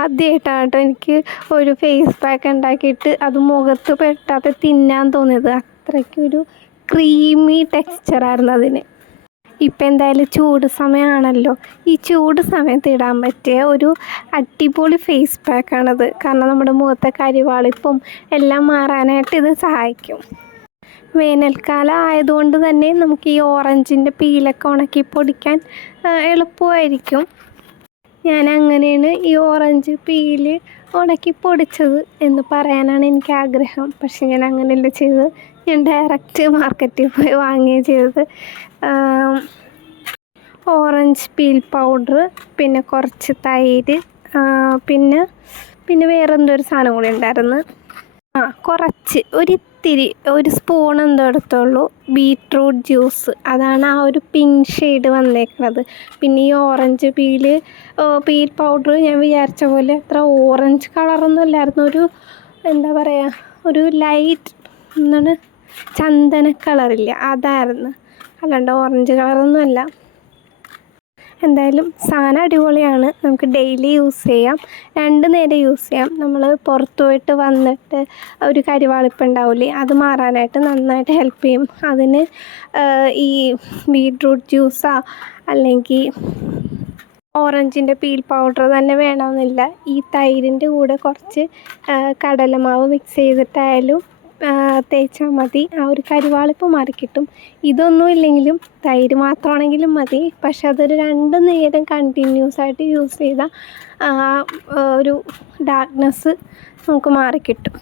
ആദ്യമായിട്ടാണ് കേട്ടോ എനിക്ക് ഒരു ഫേസ് പാക്ക് ഉണ്ടാക്കിയിട്ട് അത് മുഖത്ത് പെട്ടാതെ തിന്നാൻ തോന്നിയത്. അത്രയ്ക്കൊരു ക്രീമി ടെക്സ്ചറായിരുന്നു അതിന്. ഇപ്പം എന്തായാലും ചൂട് സമയമാണല്ലോ, ഈ ചൂട് സമയത്ത് ഇടാൻ പറ്റിയ ഒരു അടിപൊളി ഫേസ് പാക്കാണത്. കാരണം നമ്മുടെ മുഖത്തെ കരിവാളിപ്പും എല്ലാം മാറാനായിട്ട് ഇത് സഹായിക്കും. വേനൽക്കാലം ആയതുകൊണ്ട് തന്നെ നമുക്ക് ഈ ഓറഞ്ചിൻ്റെ പീലൊക്കെ ഉണക്കി പൊടിക്കാൻ എളുപ്പമായിരിക്കും. ഞാൻ അങ്ങനെയാണ് ഈ ഓറഞ്ച് പീല് ഉണക്കി പൊടിച്ചത് എന്ന് പറയാനാണ് എനിക്ക് ആഗ്രഹം. പക്ഷെ ഞാൻ അങ്ങനെയല്ല ചെയ്തത്, ഞാൻ ഡയറക്റ്റ് മാർക്കറ്റിൽ പോയി വാങ്ങുകയാണ് ചെയ്തത്. ഓറഞ്ച് പീൽ പൗഡർ, പിന്നെ കുറച്ച് തൈര്, പിന്നെ വേറെന്തോ ഒരു സാധനം കൂടി ഉണ്ടായിരുന്നു. കുറച്ച് ഒരിത്തിരി ഒരു സ്പൂൺ എന്തോ എടുത്തുള്ളൂ ബീറ്റ്റൂട്ട് ജ്യൂസ്. അതാണ് ആ ഒരു പിങ്ക് ഷെയ്ഡ് വന്നേക്കുന്നത്. പിന്നെ ഈ ഓറഞ്ച് പീൽ പൗഡർ ഞാൻ വിചാരിച്ച പോലെ അത്ര ഓറഞ്ച് കളറൊന്നും അല്ലായിരുന്നു. ഒരു എന്താ പറയുക, ഒരു ലൈറ്റ് എന്താണ് ചന്ദന കളറില്ല, അതായിരുന്നു. അല്ലാണ്ട് ഓറഞ്ച് കളറൊന്നും അല്ല. എന്തായാലും സാധനം അടിപൊളിയാണ്. നമുക്ക് ഡെയിലി യൂസ് ചെയ്യാം, 2 നേരം യൂസ് ചെയ്യാം. നമ്മൾ പുറത്ത് പോയിട്ട് വന്നിട്ട് ഒരു കരിവാളിപ്പുണ്ടാവില്ലേ, അത് മാറാനായിട്ട് നന്നായിട്ട് ഹെൽപ്പ് ചെയ്യും. അതിന് ഈ ബീറ്റ്റൂട്ട് ജ്യൂസാ അല്ലെങ്കിൽ ഓറഞ്ചിൻ്റെ പീൽ പൗഡർ തന്നെ വേണമെന്നില്ല. ഈ തൈരിൻ്റെ കൂടെ കുറച്ച് കടലമാവ് മിക്സ് ചെയ്തിട്ടായാലും തേച്ചാൽ മതി. ആ ഒരു കരിവാളിപ്പ് മാറിക്കിട്ടും. ഇതൊന്നും ഇല്ലെങ്കിലും തൈര് മാത്രമാണെങ്കിലും മതി. പക്ഷെ അതൊരു 2 നേരം കണ്ടിന്യൂസ് ആയിട്ട് യൂസ് ചെയ്താൽ ഒരു ഡാർക്ക്നെസ് നമുക്ക് മാറിക്കിട്ടും.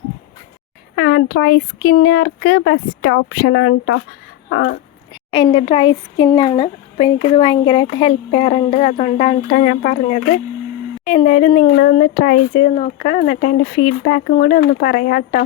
ഡ്രൈ സ്കിന്നുകാർക്ക് ബെസ്റ്റ് ഓപ്ഷനാണ് കേട്ടോ. എൻ്റെ ഡ്രൈ സ്കിന്നാണ്, അപ്പോൾ എനിക്കിത് ഭയങ്കരമായിട്ട് ഹെൽപ്പ് ചെയ്യാറുണ്ട്. അതുകൊണ്ടാണ് കേട്ടോ ഞാൻ പറഞ്ഞത്. എന്തായാലും നിങ്ങളൊന്ന് ട്രൈ ചെയ്ത് നോക്കുക, എന്നിട്ട് എൻ്റെ ഫീഡ്ബാക്കും കൂടി ഒന്ന് പറയാം കേട്ടോ.